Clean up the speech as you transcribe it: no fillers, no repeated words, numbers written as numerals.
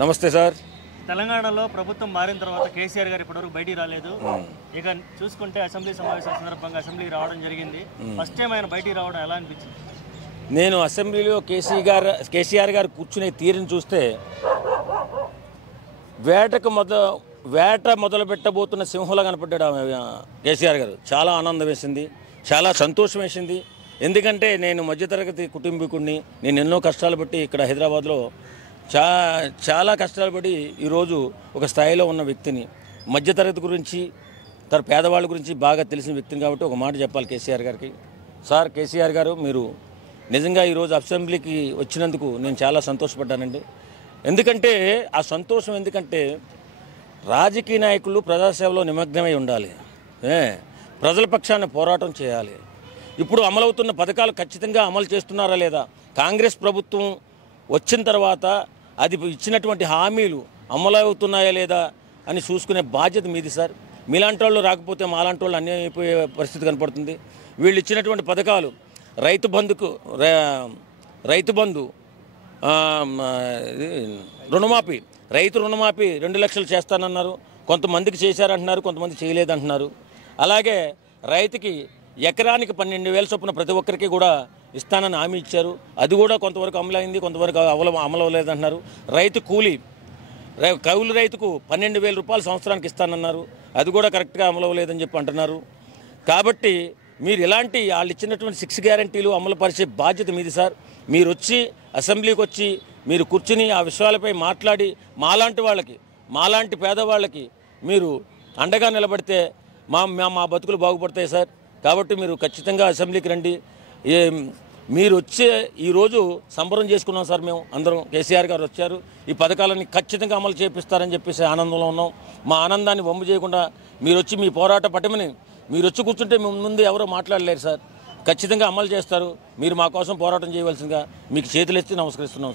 నమస్తే సార్. తెలంగాణలో ప్రభుత్వం మారిన తర్వాత కేసీఆర్ గారు ఇప్పటివరకు బయటికి రాలేదు. ఇక చూసుకుంటే అసెంబ్లీ సమావేశాల సందర్భంగా అసెంబ్లీకి రావడం జరిగింది. ఫస్ట్ టైం ఆయన బయటికి రావడం ఎలా అనిపించింది? నేను అసెంబ్లీలో కేసీఆర్ గారు కూర్చునే తీరుని చూస్తే వేట మొదలు పెట్టబోతున్న సింహంలా కనపడ్డాడు కేసీఆర్ గారు. చాలా ఆనందం వేసింది, చాలా సంతోషం వేసింది. ఎందుకంటే నేను మధ్యతరగతి కుటుంబీకుడిని. నేను ఎన్నో కష్టాలు బట్టి ఇక్కడ హైదరాబాద్లో చాలా కష్టాలు పడి ఈరోజు ఒక స్థాయిలో ఉన్న వ్యక్తిని, మధ్యతరగతి గురించి పేదవాళ్ళ గురించి బాగా తెలిసిన వ్యక్తిని కాబట్టి ఒక మాట చెప్పాలి కేసీఆర్ గారికి. సార్ కేసీఆర్ గారు, మీరు నిజంగా ఈరోజు అసెంబ్లీకి వచ్చినందుకు నేను చాలా సంతోషపడ్డానండి. ఎందుకంటే ఆ సంతోషం ఎందుకంటే రాజకీయ నాయకులు ప్రజాసేవలో నిమగ్నమై ఉండాలి, ప్రజల పక్షాన పోరాటం చేయాలి. ఇప్పుడు అమలవుతున్న పథకాలు ఖచ్చితంగా అమలు చేస్తున్నారా లేదా, కాంగ్రెస్ ప్రభుత్వం వచ్చిన తర్వాత అది ఇచ్చినటువంటి హామీలు అమలవుతున్నాయా లేదా అని చూసుకునే బాధ్యత మీది సార్. మీలాంటి వాళ్ళు రాకపోతే మాలాంటి వాళ్ళు అన్యాయం అయిపోయే పరిస్థితి కనపడుతుంది. వీళ్ళు ఇచ్చినటువంటి పథకాలు రైతు బంధు, రుణమాఫీ, రైతు రుణమాఫీ 2 లక్షలు చేస్తానన్నారు, కొంతమందికి చేశారంటున్నారు, కొంతమంది చేయలేదంటున్నారు. అలాగే రైతుకి ఎకరానికి 12,000 చొప్పున ప్రతి ఒక్కరికి కూడా ఇస్తానని హామీ ఇచ్చారు. అది కూడా కొంతవరకు అమలైంది, కొంతవరకు అమలవలేదంటున్నారు. రైతు కౌలు రైతుకు 12,000 రూపాయలు సంవత్సరానికి ఇస్తానన్నారు, అది కూడా కరెక్ట్గా అమలవలేదని చెప్పి అంటున్నారు. కాబట్టి మీరు ఇలాంటి వాళ్ళు ఇచ్చినటువంటి 6 గ్యారంటీలు అమలు పరిచే బాధ్యత మీది సార్. మీరు వచ్చి అసెంబ్లీకి వచ్చి మీరు కూర్చుని ఆ విషయాలపై మాట్లాడి మాలాంటి పేదవాళ్ళకి మీరు అండగా నిలబడితే మా బతుకులు బాగుపడతాయి సార్. కాబట్టి మీరు ఖచ్చితంగా అసెంబ్లీకి రండి. మీరు వచ్చే ఈరోజు సంబరం చేసుకున్నాం సార్. మేము అందరం కేసీఆర్ గారు వచ్చారు, ఈ పథకాలన్నీ ఖచ్చితంగా అమలు చేపిస్తారని చెప్పేసి ఆనందంలో ఉన్నాం. మా ఆనందాన్ని వమ్ము చేయకుండా మీరు వచ్చి మీ పోరాట పటిమని మీరు వచ్చి కూర్చుంటే ముందు ఎవరో మాట్లాడలేరు సార్. ఖచ్చితంగా అమలు చేస్తారు. మీరు మా కోసం పోరాటం చేయవలసిందిగా మీకు చేతులెత్తి నమస్కరిస్తున్నాం సార్.